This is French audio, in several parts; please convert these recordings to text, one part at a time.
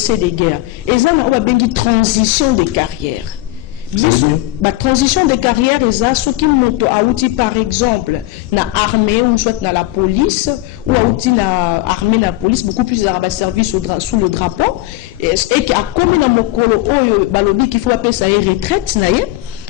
blessés de guerre. Et ça, on a une transition de carrière. La transition de carrière est ça, ce qui monte à outil par exemple, dans l'armée ou soit dans la police, ou à outil dans l'armée, dans la police, beaucoup plus de service sous le drapeau, et qui a comme dans mon colo, qu'il faut appeler ça retraite,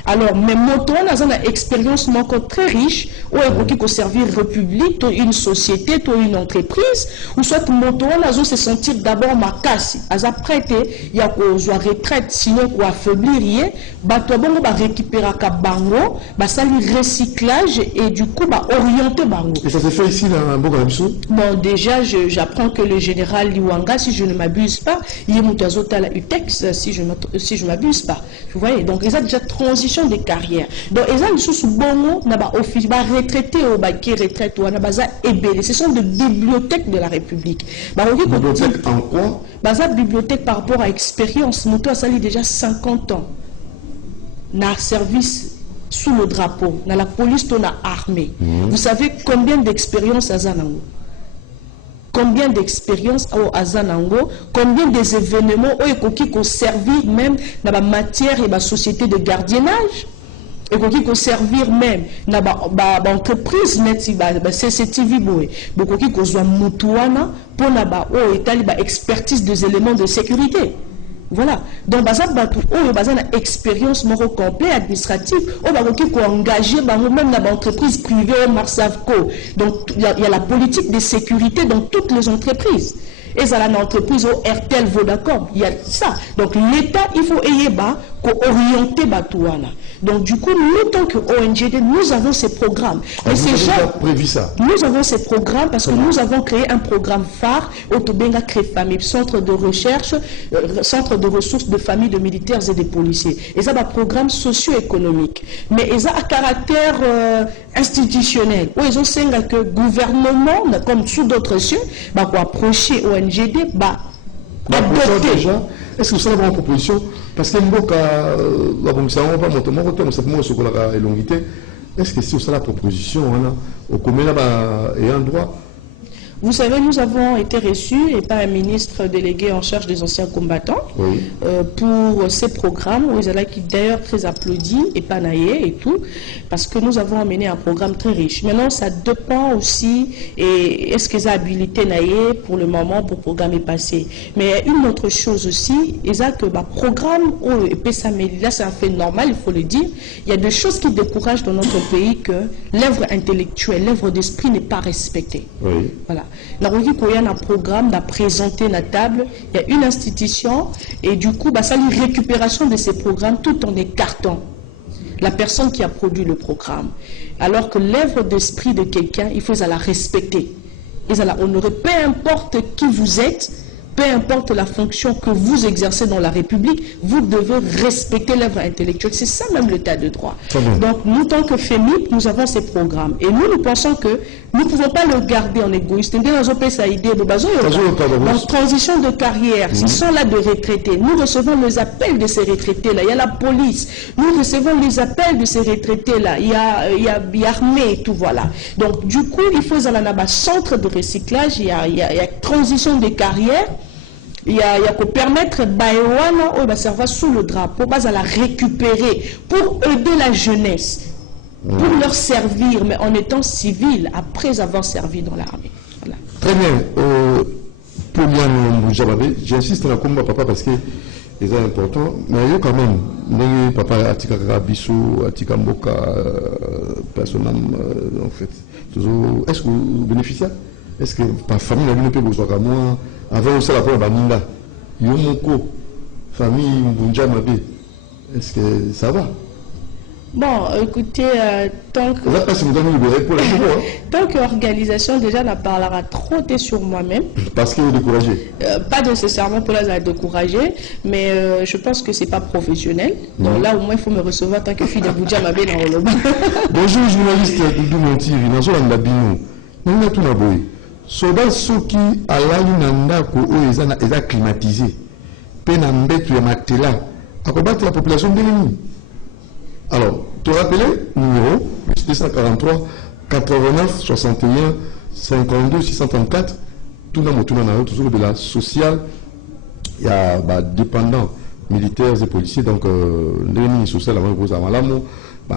alors, mais moto, on a une expérience très riche, où il faut servir la République, une société, une entreprise, ou soit moto, on a se sentir d'abord ma casse. Après, il y a une retraite, sinon qu'on affaiblir, on va récupérer un bango, ça le recyclage et du coup, orienter bango. Et ça se fait ici dans Bogabissou? Bon, déjà, j'apprends que le général Liwanga, si je ne m'abuse pas, il est moutazota la UTEX, si je ne m'abuse pas. Vous voyez, donc, ils ont déjà transition des carrières. Donc, ils ont sous bon office, retraité au baquet retraite ou ébélé. Ce sont des bibliothèques de la République. Bibliothèque en quoi? Bibliothèque par rapport à expérience. Mouto a sali déjà 50 ans. Dans service sous le drapeau, dans la police, dans l'armée. Vous savez combien d'expériences à Zanango? Combien d'expériences à Zanango? Combien des événements qui ont servi même dans la matière et la société de gardiennage? Et qui ont servi même dans l'entreprise, CCTV, beaucoup qui ont moutouana pour la expertise des éléments de sécurité. Voilà. Donc, il y a une expérience complète administrative. On va engager même dans l'entreprise privée, Marsavco. Donc, il y a la politique de sécurité dans toutes les entreprises. Et ça, l'entreprise RTL Vodacom, il y a ça. Donc, l'État, il faut orienter Batouana. Donc, du coup, nous, tant que ONGD, nous avons ces programmes. Mais c'est déjà prévu ça. Nous avons ces programmes parce que nous avons créé un programme phare, Autobenga Cré-Famille, centre de recherche, centre de ressources de familles de militaires et de policiers. Et ça, c'est un programme socio-économique. Mais ils ont un caractère institutionnel. Où ils ont que le gouvernement, comme sous d'autres cieux, pour approcher ONGD, déjà. Est-ce que vous avez une proposition? Parce que est-ce que si vous avez la proposition, au commun et en droit? Vous savez, nous avons été reçus et par un ministre délégué en charge des anciens combattants pour ces programmes, où ils qui d'ailleurs très applaudi et panaillé et tout, parce que nous avons amené un programme très riche. Maintenant, ça dépend aussi, et est-ce qu'ils ont habilité naïe pour le moment pour le programme est passé. Mais une autre chose aussi, ils ont que le programme, là c'est un fait normal, il faut le dire, il y a des choses qui découragent dans notre pays que l'œuvre intellectuelle, l'œuvre d'esprit n'est pas respectée. Voilà. Il y a un programme à présenter la table, il y a une institution et du coup, ça la récupération de ces programmes tout en écartant la personne qui a produit le programme. Alors que l'œuvre d'esprit de quelqu'un, il faut la respecter. Et la honorer, peu importe qui vous êtes, peu importe la fonction que vous exercez dans la République, vous devez respecter l'œuvre intellectuelle. C'est ça même l'état de droit. Donc, nous, tant que FEMIP, nous avons ces programmes. Et nous pensons que nous ne pouvons pas le garder en égoïste. Donc, transition de carrière, ils sont là de retraités. Nous recevons les appels de ces retraités-là. Il y a la police. Nous recevons les appels de ces retraités-là. Il y a l'armée et tout, voilà. Donc, du coup, il faut un centre de recyclage. Il y a transition de carrière. Il y a que permettre Baïwana ou servir sous le drapeau, à la récupérer pour aider la jeunesse, pour leur servir, mais en étant civil après avoir servi dans l'armée. Voilà. Très bien. Pour j'insiste dans le combat, papa, parce que c'est important. Mais il y a quand même, papa, Atika Rabissou, Atika Mboka, personnel, en fait. Est-ce que vous bénéficiez? Est-ce que par famille, la vie ne peut vous avoir moi? Avant aussi la première Baninda, Yomoko, famille Mbunjamabe, est-ce que ça va? Bon, écoutez, tant que... tant qu'organisation, déjà, on parlera trop sur moi-même. Parce que vous êtes découragé? Pas nécessairement pour la décourager, mais je pense que ce n'est pas professionnel. Donc là, au moins, il faut me recevoir en tant que fille de Mbunjamabe dans le bas. Bonjour, journaliste Doudou Montiri, Nazo Landabino. Nous avons tout d'abord. Soda soki alali nandako o ezana eza climatisé pe na mbetu ya matela akobata la population de l'ennemi. Alors, te rappeler numéro 243 89 61 52 634 tout na motuna na toujours de la sociale il y a dépendants militaires et policiers, donc les social avant vous avez l'amour,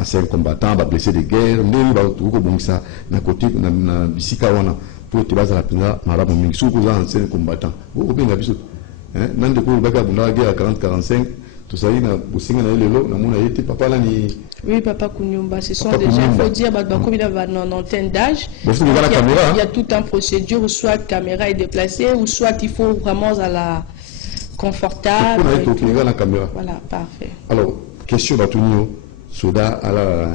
c'est un combattant, blessé de guerre, mais ça na côté na bisika wana pour te baser la pena marabu mingi sous vous ancien combattant. Vous bien la biso. Hein, nan de ko baka bunda guerre à 40-45, tout ça na bosinga na lelo na mona yete papa là ni. Oui, papa Kunyumba, ce sont déjà, il faut dire, comme il a une antenne d'âge, il y a toute une procédure, où soit la caméra est déplacée, ou soit il faut vraiment à la confortable. La caméra. Voilà, parfait. Alors, question Batunio, Soda, alors,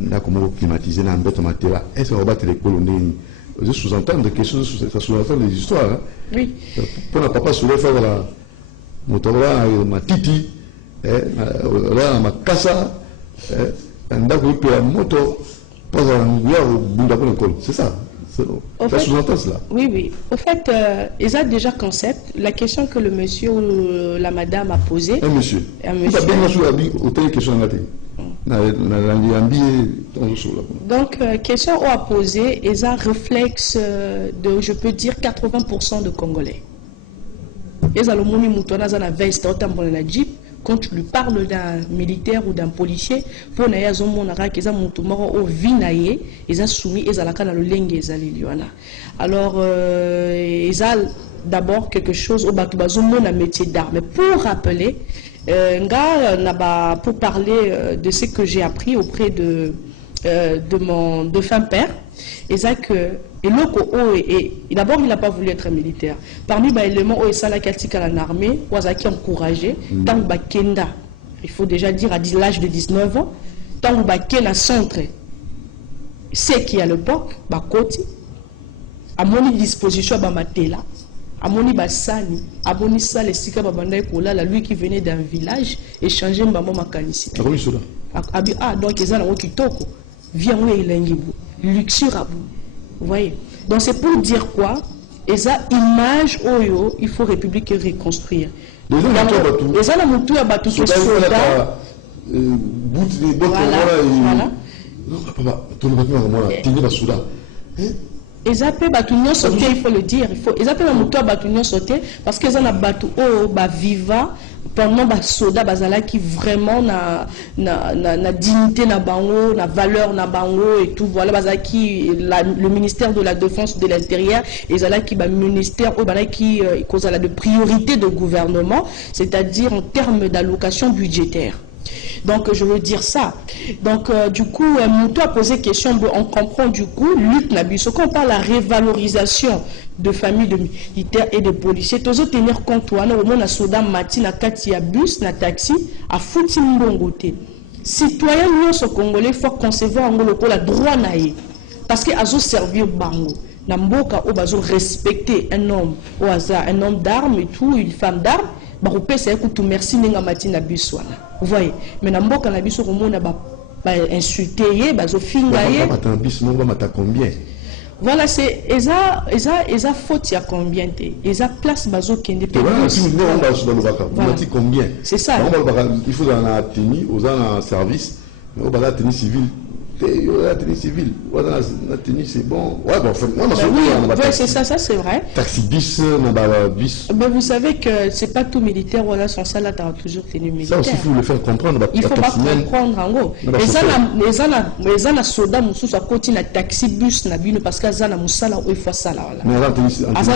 là, comment climatiser la bête matérielle, est-ce qu'on va battre les colonies? Je sous-entends des questions, ça sous-entend des histoires. Hein? Oui. Pour ne pas soulever faire la motola, ma titi, là, ma casa. C'est ça. Ça sous-entend cela. Oui, oui. Au fait, ils ont déjà concept. La question que le monsieur ou la madame a posée. Un monsieur. Donc, question à poser, ils ont réflexe de, je peux dire, 80% de Congolais. Ils ont le moni moutona dans la veste, autant pour la jeep. Quand tu lui parles d'un militaire ou d'un policier, pour qu'ils ont soumis, ils ont alors, ils ont d'abord quelque chose au un métier d'art. Mais pour rappeler, pour parler de ce que j'ai appris auprès de mon défunt père, d'abord il n'a pas voulu être militaire. Parmi les éléments où il s'est en armée, il a encouragé, tant que il faut déjà dire à l'âge de 19 ans, tant que le centre, c'est qui à l'époque, à mon disposition, à mon basani, à mon salle, lui qui venait d'un village, échanger maman makanisika. Ah, donc ils ont kitoko. Viens où il est luxure à vous. Vous voyez? Donc c'est pour dire quoi? Et ça, image oyo, il faut République reconstruire. Les gens ont tout abattu sur soda. Voilà. Ils appellent Batunion sauté, il faut le dire. Ils appellent Moutoua Batunion sauté parce qu'ils ont abattu au Viva pendant les soda bazala qui vraiment na dignité na bango, na valeur na bango et tout. Voilà bazala qui le ministère de la Défense de l'Intérieur et zala qui ministère qui cause la de priorité de gouvernement, c'est-à-dire en termes d'allocation budgétaire. Donc je veux dire ça. Donc du coup, Moutou a posé question, on comprend du coup, lutte nabiso. Quand on parle de la révalorisation de familles de militaires et de policiers, tu dois tenir compte, au moins, soda mati, na kati ya bus, na taxi, à fouti mbongote. Citoyens nous congolais, il faut concevoir la droit naïe. Parce que azo servir bango. Namboka o bazo respecter un homme au hasard, un homme d'armes et tout, une femme d'armes. Merci vous voyez, mais dans le na biso insulté voilà, c'est eza faute à combien eza place bazo kende combien c'est ça il faut dans la tenue aux en service mais au bala tenue civile la tenue civile, la tenue c'est bon. Ouais, bon, oui, c'est ça, c'est vrai. Taxi bis, bis. Mais vous savez que c'est pas tout militaire, voilà, son salaire a toujours tenu militaire. Ça aussi, il faut le faire comprendre. Il faut pas comprendre en gros. Les gens soda moussous à côté na taxi bus na bino parce que zana moussala ou fois ça là. Mais la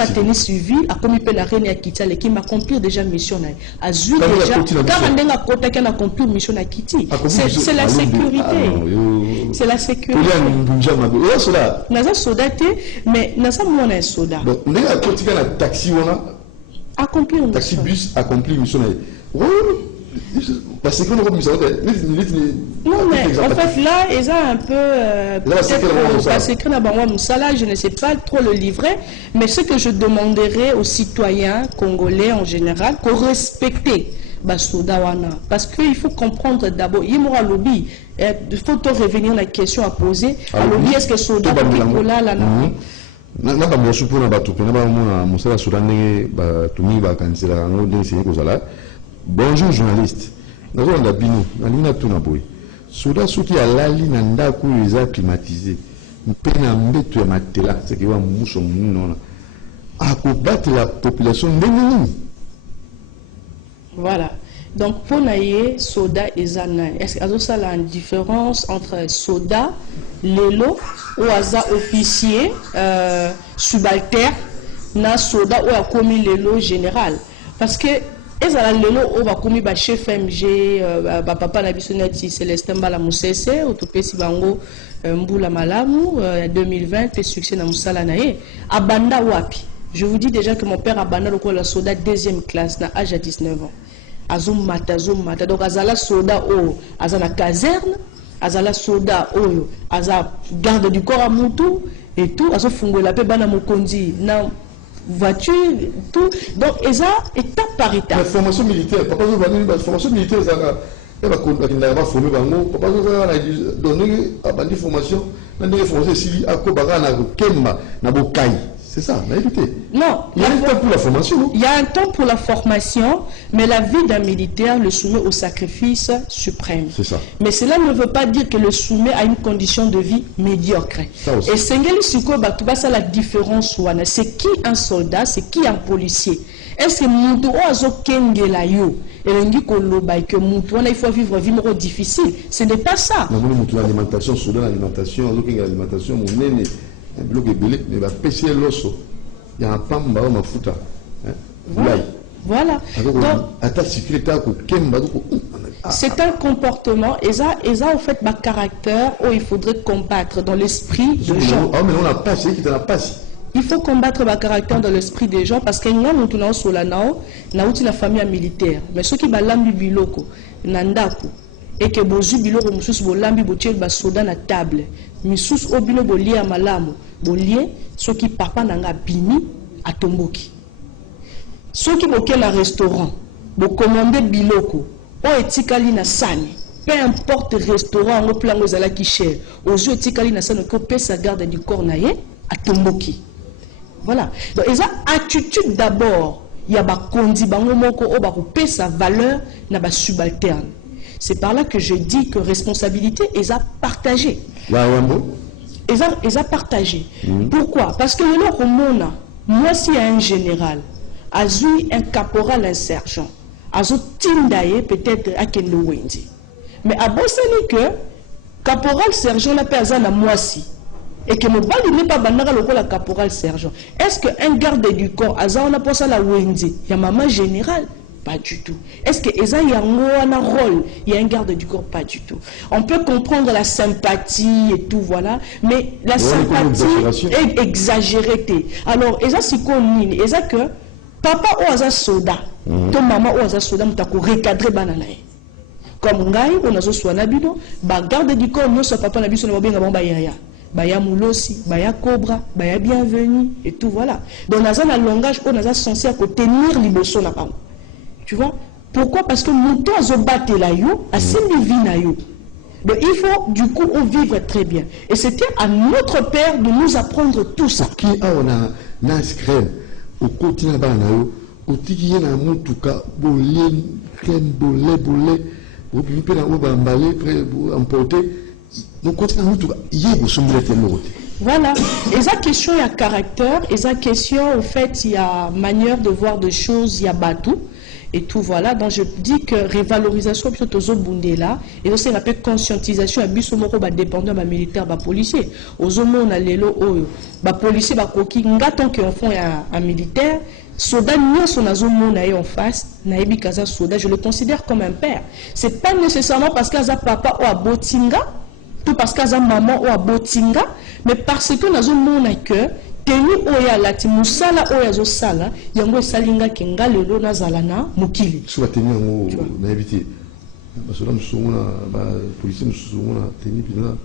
tenue civile, a comme il peut la reine à Kiti, qui m'accomplir déjà mission là. A zu déjà. Quand on a côté qui a accompli mission à Kiti, c'est la sécurité. C'est la sécurité. Naza soda mais naza mona soda. Donc, on a côté la taxi on a accomplir taxi bus accompli mission. Parce que non mais en fait là ils ont un peu parce que là je ne sais pas trop le livret, mais ce que je demanderais aux citoyens congolais en général qu'on respecte Basodawana, parce qu'il faut comprendre d'abord il y aura lobby, il faut revenir à la question à poser à lobby est-ce que soda là là na ba mo supona ba to pena ba mo na musala surane ba tumi ba kansela ngo dense ko sala. Bonjour journaliste. Nous avons la bino, na tuna boy. Soda soki alali na ndako eza climatisé. Mpena mbeto ya matela, c'est que wa muso munona. A ko battre la population ndenge. Voilà. Donc, pour naïe, soda et zana. Est-ce qu'il y a une différence entre soda, lélo, ou aza officier, subalterne, na soda ou a commis lélo général? Parce que, est-ce que lélo ou a commis chef MG, papa na bisonati, Célestin Bala Moussese, ou tout pesi bango, Mboula Malamu, 2020, et succès na Moussala naïe. Abanda wapi. Je vous dis déjà que mon père abanda le la soda deuxième classe, na âge à 19 ans. Azum mata. Donc azala soda o azala caserne, azala soda o azala garde du corps à Moutou et tout, azo fungola pe bana mokonzi na voiture tout. Donc eza étape par étape. La formation militaire, papa zo bani la formation militaire ezaka eba konda kinda ba former bango, papa zo na donner abandi formation, na ndenge formation sili akobaka na kemba na bokai. C'est ça, la vérité. Non. Il y a un temps pour la formation. Il y a un temps pour la formation, mais la vie d'un militaire le soumet au sacrifice suprême. C'est ça. Mais cela ne veut pas dire que le soumet à une condition de vie médiocre. Ça aussi. Et Sengeli Siko Batouba, ça la différence. C'est qui un soldat, c'est qui un policier. Est-ce que Moutou Oazo Kengela Yo et il faut vivre une vie difficile. Ce n'est pas ça. L'alimentation, soudain l'alimentation, l'alimentation, mon nez. Un bloc est belé, mais va pêcher l'os. Il y a un pam, bah, ma fouta. Voilà. C'est un comportement, et ça en fait, ma caractère, où il faudrait combattre dans l'esprit des gens. Ah, mais on n'a pas, c'est qui t'en a pas. Il faut combattre ma caractère dans l'esprit des gens parce que nous avons sur la nao, na outi la famille militaire. Mais ceux qui balambi biloko, nandaku, et que bozu biloko mususu bolambi botiel ba soda na table. Misusu obino bolie à malamu, bolie, ceux qui papa nanga bini à tomboki. Ceux qui boke la restaurant, bo commander biloko, o etikali na sani. Peu importe restaurant, au plan aux ala qui cher, aux yeux etikali na sani, que peut sa garde du corps naie à tomboki. Voilà. Donc, ils ont attitude d'abord. Il y a ba kondi bango moko o ba couper sa valeur na ba subalterne. C'est par là que je dis que responsabilité ils ont partagé. Ils ont partagé. Pourquoi? Parce que le moi si un général, azui un caporal, un sergent, azo tindaye peut-être à Kendo Wendi. Mais à Bossani que caporal sergent la personne à moi si. Et que mon bal n'est pas banal au la caporal sergent. Est-ce qu'un garde du corps, on a pas ça la Wendy, il y a maman général? Pas du tout. Est-ce que il y a un rôle? Il y a un garde du corps? Pas du tout. On peut comprendre la sympathie et tout, voilà, mais la sympathie est exagérée. Alors, et ça, c'est comme et ça que papa ou aza soda, ton maman ou aza soda, tu as recadré banana. Comme ngai, on a soigné bino, garde du corps, nous, papa n'a pas bien avant Bayaya. Baya Moulosi, Baya Cobra, Baya Bienvenue, et tout, voilà. Donc, on a un langage, on a censé tenir l'immotion là bas. Tu vois? Pourquoi? Parce que mon temps a battu la yo, a vie na yo. Donc, il faut, du coup, vivre très bien. Et c'était à notre père de nous apprendre tout ça. Qui on a nice crème, au continent banayo, au tiki na moutuka, bolé, crème, bolé, au pipi na oba emballé, prêt pour emporter. Donc, continent moutuka, yé, vous sommes voilà. Et ça question, il y a caractère. Et ça question, au fait, il y a manière de voir des choses, il y a batou. Et tout, voilà. Donc, je dis que révalorisation, plutôt aux bundela, et aussi, on appelle conscientisation, à bisomoko, dépendant, militaire, policier. Aux hommes, on a l'élo, policier, koki, ngaton qui en font un militaire, soda, nous, son azomon, en face, naïbi kaza soda, je le considère comme un père. C'est pas nécessairement parce qu'il y a papa ou à botinga, tout parce qu'il y a maman ou à botinga, mais parce que nous avons que tenu oya lati musala oya zo sala yango salinga kenga lelo na zalana mukili soit tenu ngo na éviter parce que là nous ba policier nous sommes na tenu pina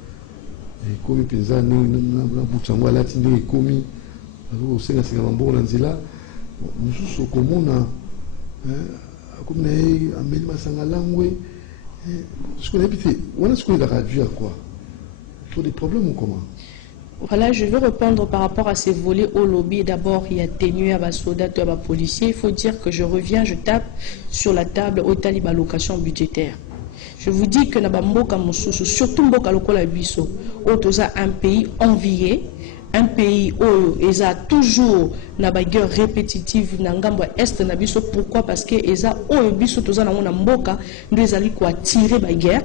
et comme pisa na butsango lati ndi komi au senga senga mambo na nzela nous sommes komona comme na ameli masanga langwe ce qu'on éviter on a ce qu'on a réduit à quoi il faut des problèmes ou comment? Voilà, je veux répondre par rapport à ces volets au lobby. D'abord, il y a tenu à ma soldat, à ma policier. Il faut dire que je reviens, je tape sur la table au taliban location budgétaire. Je vous dis que Nabamboka Moussou, surtout Mboka Lokola Biso, Otoza, un pays envié, un pays où ils ont toujours une guerre répétitive dans l'Est, pourquoi? Parce qu'ils ont tiré la guerre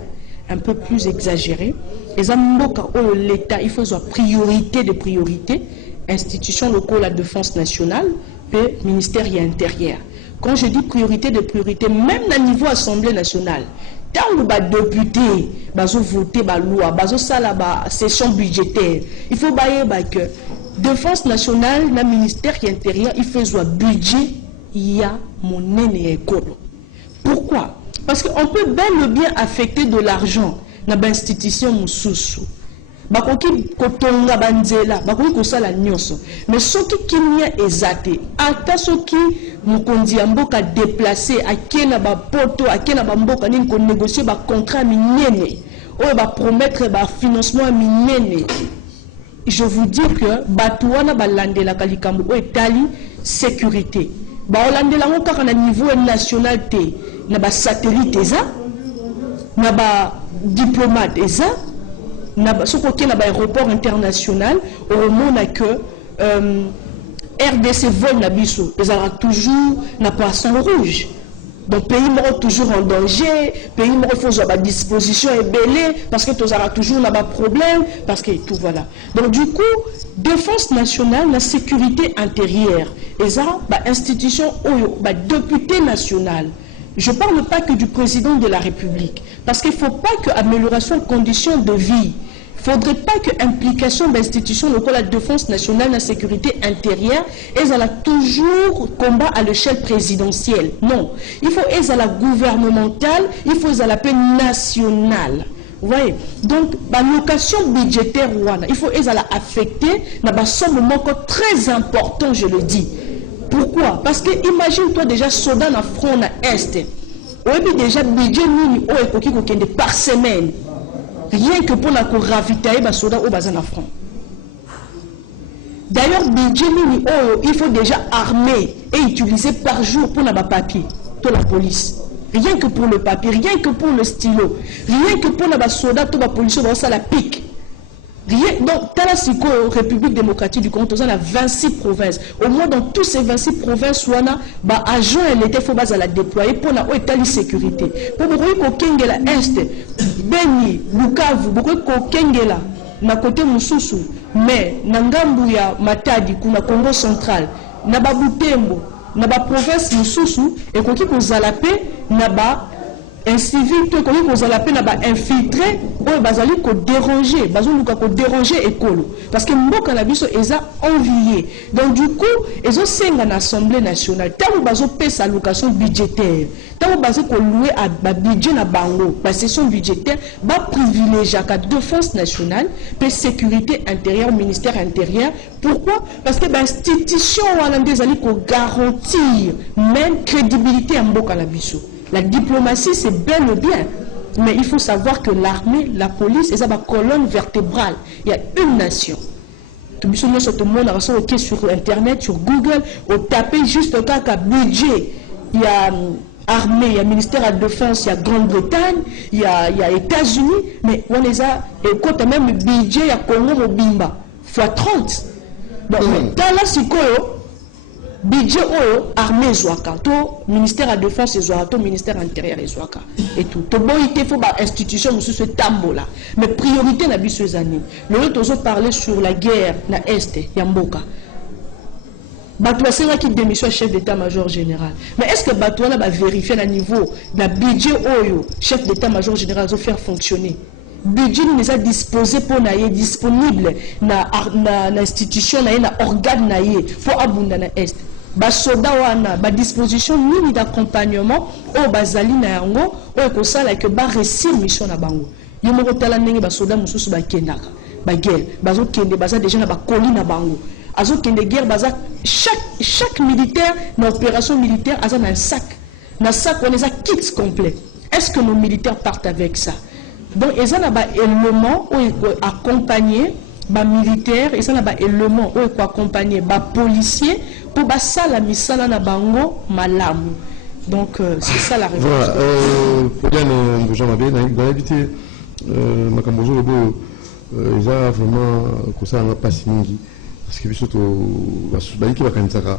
un peu plus exagérée. L'État, il faut une priorité de priorité, institution locale, la défense nationale, et ministère intérieur. Quand je dis priorité de priorité, même à niveau Assemblée nationale, tant que les députés votent la loi, la session budgétaire, il faut que la défense nationale, le ministère intérieur, il fait un budget, il y a mon et école. Pourquoi? Parce qu'on peut bel et bien affecter de l'argent dans l'institution moussoussou. Bakoki kotonga banzela, bakoki kosala nyonso. Mais soki kimia ezate, ata soki mukondi ya mboka déplacé, akena ba poto, akena ba mboka nini ko négocier ba contrat minene, ou ba promettre ba financement minene. Je vous dis que batouana ba landela kalikambo o etali sécurité. Ba landela ngo kaka na niveau national té, na ba satellite eza, na ba diplomate eza. Ce côté na aéroport international au moment que RDC vole na biso ils aura toujours na poisson rouge donc pays mort toujours en danger pays mort faut avoir disposition et belé parce que tous aura toujours na ba problème parce que tout voilà donc du coup défense nationale la sécurité intérieure et ça ba institution ba député national. Je ne parle pas que du président de la République. Parce qu'il ne faut pas que l'amélioration des conditions de vie, il ne faudrait pas que l'implication d'institutions locales, la défense nationale, la sécurité intérieure, elles ont toujours combat à l'échelle présidentielle. Non. Il faut elles à la gouvernementale, il faut elles à la paix nationale. Vous voyez? Donc, la location budgétaire, il faut elles à la affecter dans un somme très important, je le dis. Pourquoi? Parce que imagine-toi déjà soldat dans le front à Est. Oui, déjà budget par semaine. Rien que pour la ravitailler les soldats au bazar dans le front. D'ailleurs, budget il faut déjà armer et utiliser par jour pour la papier, pour la police. Rien que pour le papier, rien que pour le stylo, rien que pour la soldats, pour la police, ça la pique. Rien, donc, dans la République démocratique du Congo, on a 26 provinces. Au moins, dans toutes ces 26 provinces, on a agent et l'État faut la déployer pour la sécurité. Pour beaucoup de Kengela Est, Beni, Bukavu, beaucoup de Kengela, na côté Moussoussou, mais Nangambu ya Matadi, kuna Congo central, na Babutembo, na ba province Moussoussou, et koki ko zalapé, na ba un civil tout comme vous allez peine à infiltrer ou bazali ko déranger bazoluka ko déranger école parce que mboka na biso eza envié donc du coup ils ont senga na assemblée nationale tant bazo pesa sa location budgétaire tant bazo ko louer à ba budget na bango ba session budgétaire ba privilégier la défense nationale pe sécurité intérieure ministère intérieur. Pourquoi? Parce que l'institution hollandaise ali ko garantir même crédibilité à mboka na biso. La diplomatie, c'est bel et bien. Mais il faut savoir que l'armée, la police, c'est la colonne vertébrale. Il y a une nation. Tout le monde a reçu sur Internet, sur Google, au taper juste un cas budget. Il y a armée, il y a ministère de la Défense, il y a Grande-Bretagne, il y a États-Unis. Mais on les a, et quand même le budget, il y a Congo Mobimba, fois 30. Donc, dans la psycho, budget armée zoaka, to ministère de la défense zoaka, to ministère intérieur zoaka et tout. To bon il faut ba institution sur ce tambo là. Mais priorité na biso zani. Le tozo parler sur la guerre na est ya mboka. Batouasena qui démission chef d'état-major général. Mais est-ce que Batouana va vérifier le niveau de budget oyo chef d'état-major général va faire fonctionner? Budget nous a disposé pour naïe disponible na institution na organe naïe pour abunda na est. Ba soda wana ba disposition nini d'accompagnement o bazali na yango o ko sala que ba réussir mission na bango. Yo moko tala ndenge ba soda mususu ba kendaka ba guerre bazo kende baza déjà na ba koli na bango. Azo kende guerre baza chaque militaire na opération militaire aza na un sac. Na sac on les a kits complets. Est-ce que nos militaires partent avec ça? Donc ils ont un élément où ils accompagner les militaires, ils ont un élément où ils accompagner les policiers pour ça la mission na bango malamu. Donc c'est ça la réponse. Voilà, pour bien nous j'en avais dans éviter makambozo ils ont vraiment que ça n'a pas signé parce que surtout qui va kanzaka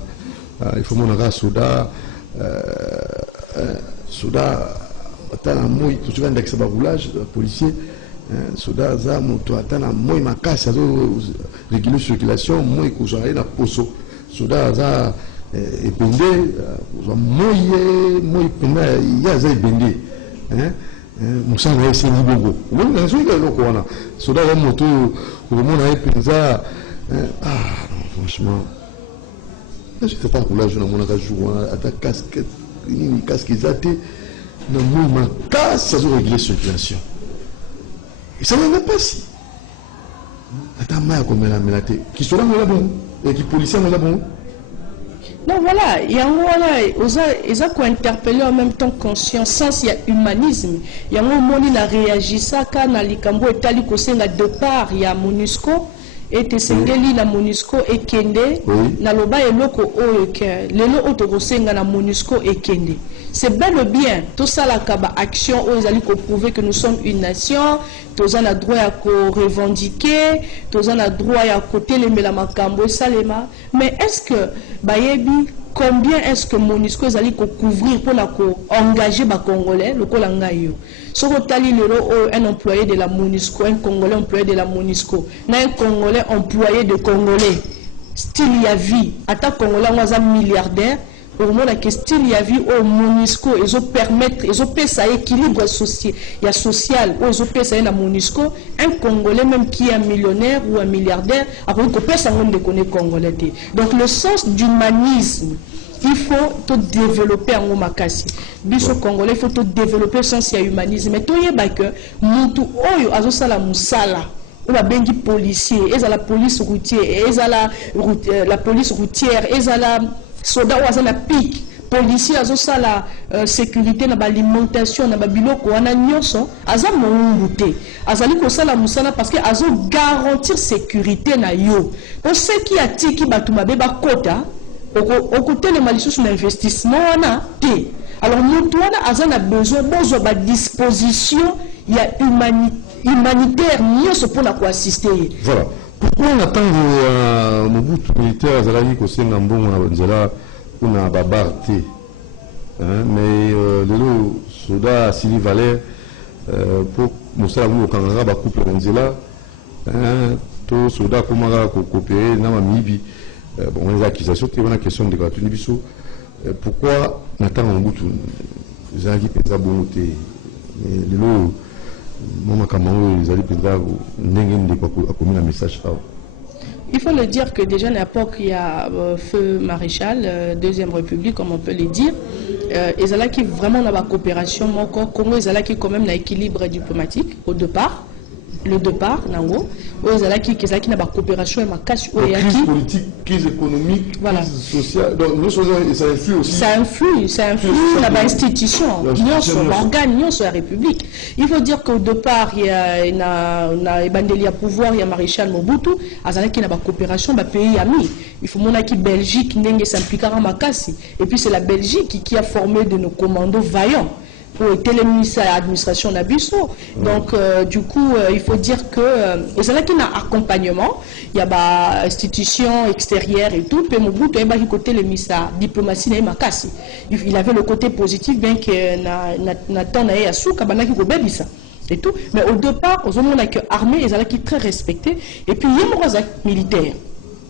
il faut mon soda soda atana moi tout souvent avec ce roulage policier soda za moto atana moi makasi azo réguler circulation moi ko aller na poso soda za epende moi pena ya za epende musanga ese libongo oui na zo que lokona soda za moto ko mona epenza franchement je ne sais pas où là je n'ai pas joué à ta casquette une casquette zate na moi casse ça réguler la circulation et ça ne va pas si attends mais comme la melate qui sont là bon et qui policiers là bon non voilà il y a ils ont interpellé en même temps conscience il y a humanisme il y a un moment il a réagi ça quand na likambo etali kosenga de part il y a MONUSCO et tesengeli na MONUSCO ekende na loba eloko oyo ke lelo otokosenga na MONUSCO ekende c'est bel et bien tout ça la kaba action où ils allaient prouver que nous sommes une nation tous on a droit à revendiquer tous on a droit à côté les la makambo salema mais est-ce que bayebi combien est-ce que MONUSCO ils allaient couvrir pour la engager ba congolais le kolanga yo un employé de la MONUSCO, un Congolais employé de la MONUSCO, un Congolais employé de Congolais. Style y a vie. Atta Congolais, on a un milliardaire. Au moment où style y a vie au MONUSCO, ils ont permettre, ils ont payé ça équilibre social, il y a social, ils ont payé ça la MONUSCO. Un Congolais même qui est un millionnaire ou un milliardaire, après qu'on peut s'en rendre compte Congolais. Donc le sens d'humanisme. Il faut tout développer en Omakasi. Biso Congolais, il faut tout développer sans humanisme. Mais tout y est que mutu oyo azosala musala. Ou la bengi policier, et à la police routière, et à la police routière, et à la soda ou à la pique. Policier azosala sécurité na alimentation na biloko wana nyonso aza moumbuté. Azali ko sala musala parce que azo garantir sécurité na yo. On sait qui a tiki batuma beba kota. Au côté de malicieux d'investissement, alors nous, on a besoin de disposition, il y a humanitaire, mieux pour la assister. Voilà. Pourquoi on attend Mobutu militaire, Zalani, Kosen, Nambon, on a babarté. Mais le soda, Sili Valère, pour Moussa Mou, Kanara, Bakoupe, Renzela, tout soda, Komara, coopérer, Namamibi. Bon, les accusations, c'est une question de gratuité. Pourquoi Nathan Mobutu, les gens qui pensent bonté, les lots, mon camarade, les alliés pensent à un message. Il faut le dire que déjà à l'époque, il y a Feu Maréchal, Deuxième République, comme on peut le dire. Et là qui vraiment dans la coopération, Congo, et là qui quand même l'équilibre diplomatique au départ. Le départ, Nango, où ils allaient qui n'a pas coopération et ma casse ou crise politique, crise économique, voilà. Crise sociale. Donc, nous, ça influe aussi. Ça influe la institution, l'organe, sur la République. Il faut dire qu'au départ, il y a Bandeli à pouvoir, il y a Maréchal Mobutu, Azala qui n'a pas coopération, bah pays ami. Il faut montrer que Belgique n'engue s'impliquera ma casse. Et puis c'est la Belgique qui a formé de nos commandos vaillants. Pour téléministre à l'administration d'Abisso. Donc, du coup, il faut dire que c'est là qu'il y a un accompagnement, il y a des institutions extérieures et tout, puis Mobutu a un côté le ministère diplomatie, il avait le côté positif, bien que Nathan a su kabana qui gobe ça et tout. Mais au départ, aux hommes on a que armée, ils allaient qui très respecté, et puis il y a un militaire.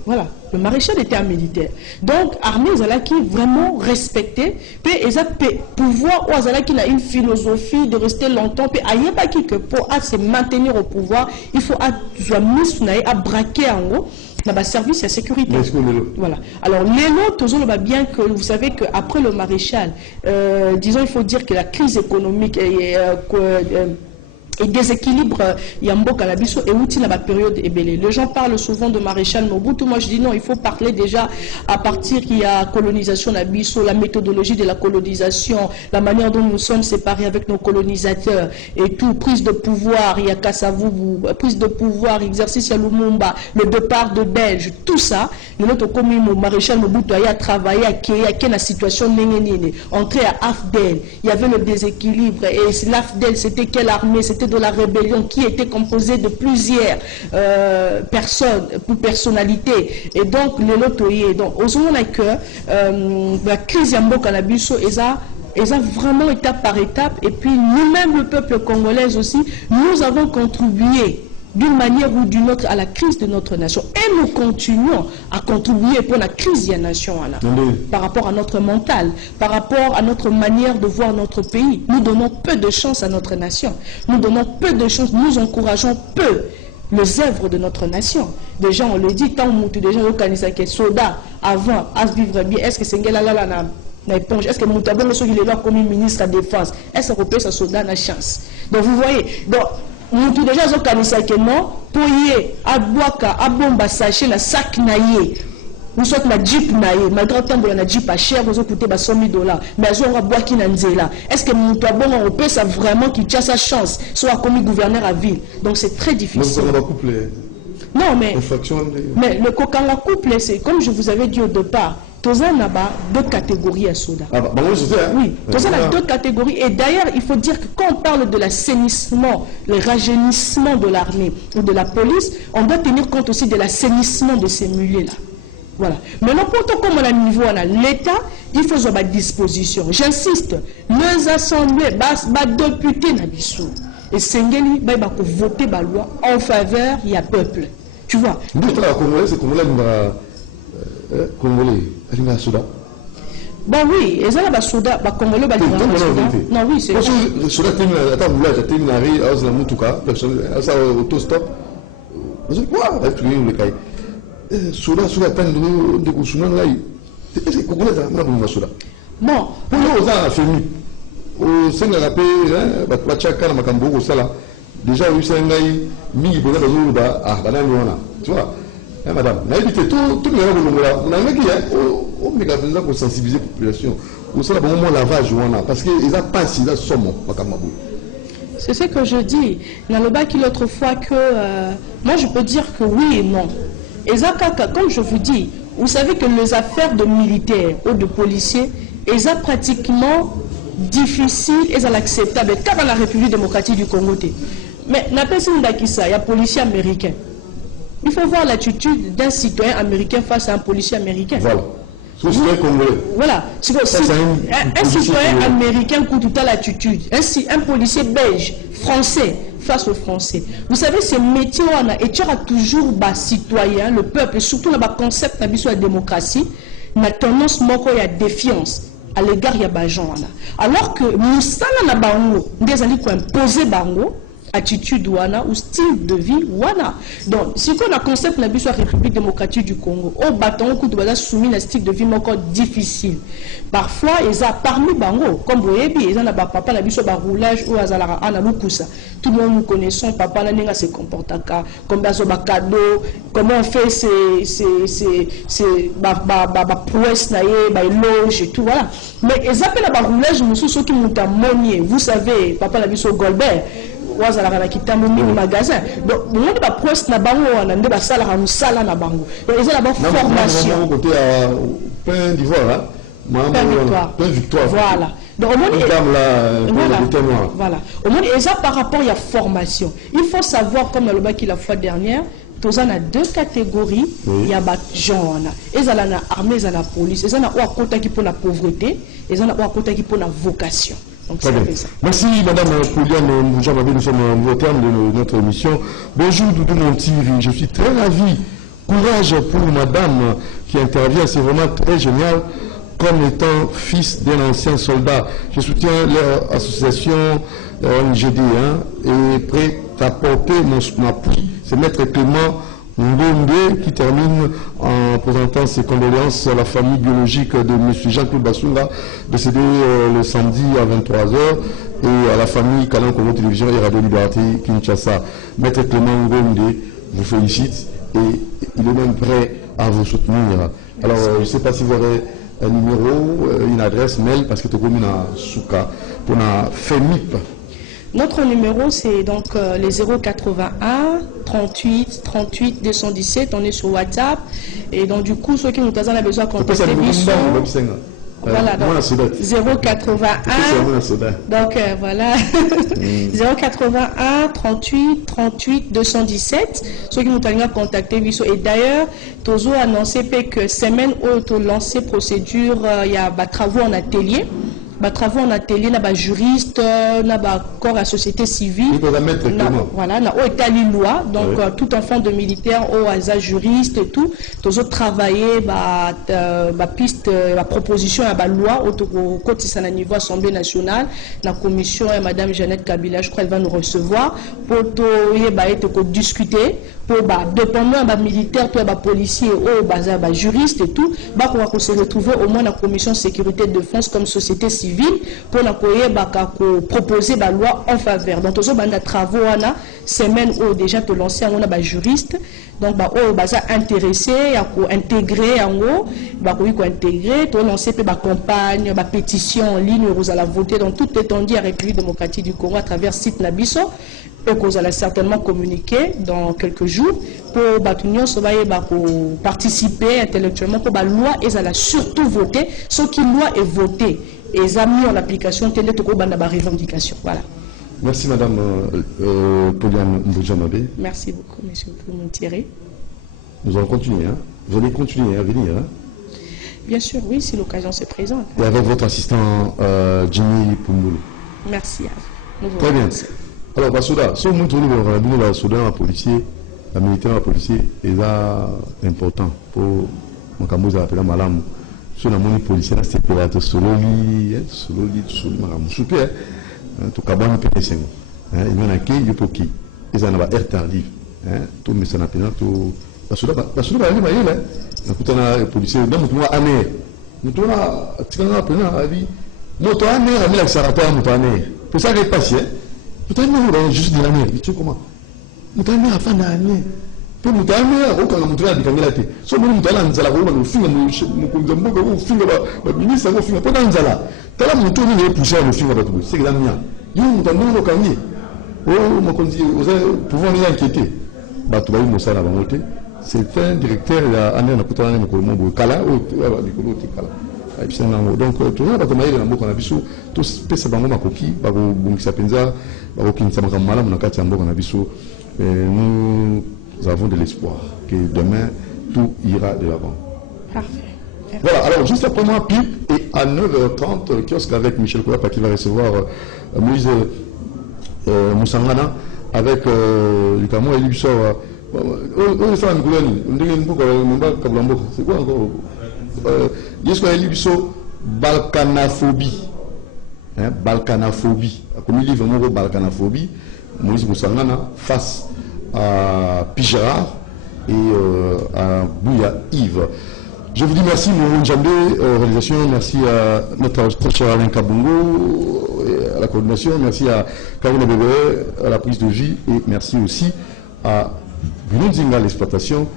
Voilà, le maréchal était un militaire. Donc, armée, qui vraiment respecté, puis ils ont pouvoir, ou qui a une philosophie de rester longtemps, puis ailleurs que pour se maintenir au pouvoir, il faut à braquer en haut. Dans le service et la sécurité. Voilà. Alors, les autres, toujours bien que vous savez qu'après le maréchal, disons, il faut dire que la crise économique et déséquilibre Yambo Kalabiso et outil dans la période ébélée. Les gens parlent souvent de Maréchal Mobutu. Moi je dis non, il faut parler déjà à partir qu'il y a colonisation Nabiso, la méthodologie de la colonisation, la manière dont nous sommes séparés avec nos colonisateurs et tout, prise de pouvoir, il y a Kassavubu, prise de pouvoir, exercice à Lumumba, le départ de Belge, tout ça, notre commune Maréchal Mobutu a travaillé à la situation entré à Afdel, il y avait le déséquilibre et l'Afdel c'était quelle armée, c'était manifester de la rébellion qui était composée de plusieurs personnes, personnalités. Et donc, les lotoyés. Donc, aux on a que la crise Yambo Kanabiso et ça vraiment étape par étape. Et puis, nous-mêmes, le peuple congolais aussi, nous avons contribué d'une manière ou d'une autre à la crise de notre nation. Et nous continuons à contribuer pour la crise de la nation par rapport à notre mental, par rapport à notre manière de voir notre pays. Nous donnons peu de chance à notre nation. Nous donnons peu de chance, nous encourageons peu les œuvres de notre nation. Déjà, on le dit, tant que déjà au Kanisa qui est soldat avant à vivre bien, est-ce que c'est na éponge, est-ce que Moutabongo soit il est là comme ministre de la défense, est-ce que sa soldat a chance? Donc vous voyez, donc nous déjà zo kanisa que non poye abwaka abomba sachet la sac naie ou soit na jeep naie malgré temps na jeep pas cher vous coûter ba $100,000 mais zo nga bwaki na nzela. Est-ce que Moutabongo peut ça vraiment qui tient sa chance soit comme gouverneur à ville? Donc c'est très difficile. Non mais le kokanga couple c'est comme je vous avais dit au départ. Tozan a deux catégories à Soda. Oui, Tozan a deux catégories. Et d'ailleurs, il faut dire que quand on parle de l'assainissement, le rajeunissement de l'armée ou de la police, on doit tenir compte aussi de l'assainissement de ces milieux-là. Voilà. Maintenant, pourtant, comme on a niveau, on a l'État, il faut avoir disposition. J'insiste, les assemblées, les députés, et Sengeli, il faut voter la loi en faveur du peuple. Tu vois? Congolais, bah oui, et ça là, soda, congolais, non oui, c'est. Soda attends, vous l'avez terminé, à Moutuka, personne, ça autostop. Vous savez quoi? Soda, de Koussounan là, est-ce que Congolais, on a soda? Bon, pour nous, on a fini. Au Sénégal, Batchaka, Makambo, Sala, déjà, oui, c'est un gars, mi, bon, tu vois. Madame, tout le monde a sensibiliser la population. C'est un lavage parce qu'ils n'ont pas si là sommes. C'est ce que je dis. Dans le bas qui l'autre fois que moi je peux dire que oui et non. Et ça, comme je vous dis, vous savez que les affaires de militaires ou de policiers, elles sont pratiquement difficiles et acceptables. Car dans la République démocratique du Congo, mais n'a pas il y a policiers américains. Il faut voir l'attitude d'un citoyen américain face à un policier américain. Voilà. Voilà. Un citoyen américain coûte toute l'attitude. Un policier belge, français, face aux Français. Vous savez, ces métiers, et tu as toujours des citoyens, le peuple, et surtout le concept de la démocratie, la tendance à la défiance à l'égard de ces gens. Alors que nous sommes imposé bango, attitude wana ou style de vie wana. Donc si on a concept na biso République démocratique du Congo au bâton coup de soumis à style de vie encore difficile. Parfois ils a parmi bango comme boyebi ils en a papa na biso ba roulage ou azala ana lukusa. Tout le monde nous connaissons papa na ninga se comporta comme bazo ba cadeau, comment on fait c'est ba prouesse na ye ba loge et tout voilà. Mais ils appellent ba roulage musu ceux qui muta monier. Vous savez papa na biso Golbert magasin. Donc, on a presse na bango, on a des salles à nous salles na bango. Donc, ils ont la formation. Côté à Pain d'Ivoire, Pain Victoire. Voilà. Donc, voilà. Au moins, ils ont par rapport à la formation. Il faut savoir, comme dans le bac la fois dernière, tous on a deux catégories. Il y a des gens, ils ont la armée, ils ont la police, ils ont un côté qui pour la pauvreté, ils ont un côté qui pour la vocation. Donc, ça. Merci Madame Pauliane Moujamabe, nous sommes au terme de notre émission. Bonjour Doudou Monti, je suis très ravi. Courage pour Madame qui intervient, c'est vraiment très génial. Comme étant fils d'un ancien soldat, je soutiens leur association NGD et prêt à porter mon appui. C'est Maître Clément Ngombe qui termine en présentant ses condoléances à la famille biologique de M. Jean-Claude Bassoula, décédé le samedi à 23h, et à la famille Calan Congo Télévision et Radio Liberté Kinshasa. Maître Clément Ngombe vous félicite et il est même prêt à vous soutenir. Alors, je ne sais pas si vous avez un numéro, une adresse mail, parce que tu as commis à Souka pour la FEMIP. Notre numéro, c'est donc les 081 38 38 217. On est sur WhatsApp. Et donc, du coup, ceux qui nous ont besoin de contacter, Voilà, donc 081. Donc voilà, 081 38 38 217. Ceux qui nous ont contacté, et d'ailleurs, Tozo a annoncé que semaine où tu lancé procédure, il y a des travaux en atelier. Travaux en atelier, na juriste, na corps à société civile, voilà, na état loi, donc tout enfant de militaire au hasard juriste et tout, tous autres travailler piste, proposition à loi au côté à niveau Assemblée nationale, la commission et Madame Jeannette Kabila, je crois elle va nous recevoir pour discuter. Pour dépendant des militaires, pour les policiers, les juristes et tout, pour se retrouver au moins dans la commission sécurité et défense comme société civile pour proposer la loi en faveur. Donc, nous avons des travaux, semaine où déjà te lancer un juriste, donc intéressé à intégrer en haut, intégrer, pour lancer la campagne, la pétition en ligne, vous allez voter dans toute l'étendue de la République démocratique du Congo à travers site Nabiso. Et qu'on allait certainement communiquer dans quelques jours pour participer intellectuellement pour la loi et ça surtout voter ce qui loi est voté et ils ont mis en application telle revendication. Voilà. Merci Madame Poliane Mbujamabe. Merci beaucoup Monsieur Thierry. Nous allons continuer, hein? Vous allez continuer à venir, hein? Bien sûr, oui, si l'occasion se présente. Et avec votre assistant Jimmy Pumulu. Merci à vous. Très bien. Alors, Basoda, si on montre le soldat, policier, la militaire, policier, c'est important pour mon camarade appelé Malam. Si on a mon policier, c'est pour être sololi, Maram, super, tout cabane PSN. Il y en a qui, il y a qui, ils en ont air tardif, tout mais ça n'a pas tout. Basoda, il y a un policier, donc, nous avons un air. Nous avons un avis. Nous avons un air, mais ça n'a pas un air. Pour ça, il est passé. Nous avons juste de la mer, tu sais comment? Nous avons à fin d'année. Pour nous avons aucun moteur à décaler. Si nous avons un zala, nous filmons, nous filmons, nous ministre, nous filmons, pendant un zala. Tu as la moto, nous avons poussé à nous filmer, c'est que la mienne. Nous avons un camion. Oh, mon conduit, vous allez pouvoir nous inquiéter. Tu vas nous ça là-bas, c'est un directeur, il a un an à côté de mon Kala, ou Nicolo Kala. Donc, tout le monde a commencé à nous faire tout ce que nous avons fait, nous avons de l'espoir que demain tout ira de l'avant. Parfait. Voilà, alors juste après moi, pipe, et à 9h30, le kiosque avec Michel Koulapa qui va recevoir Moïse Moussangana avec Lucamo et Lubisor. C'est quoi encore? Balkanaphobie. Balkanaphobie. Comme il livre mon Balkanaphobie, Moïse Moussangana face à Pijard et à Bouya Yves. Je vous dis merci, Mourou Njambé, réalisation, merci à notre très cher Alain Kabongo, à la coordination, merci à Karine Bébé, à la prise de vie, et merci aussi à Bruno Zinga, l'exploitation.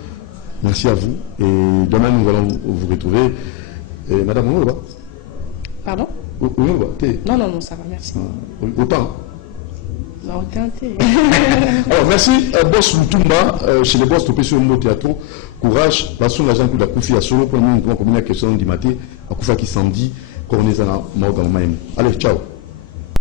Merci à vous, et demain nous allons vous retrouver. Et Madame Ounoba. Pardon? Ounoba, non, ça va, merci. Autant. Non, autant. Alors, merci à Boss Lutumba, chez les Boss de Pessoa Mbo Théâtre. Courage, passons l'argent pour la Koufi à Solo, pour nous, comme une question du matin, à Koufa qui samedi, Cornezana, Morgan Maïm. Allez, ciao.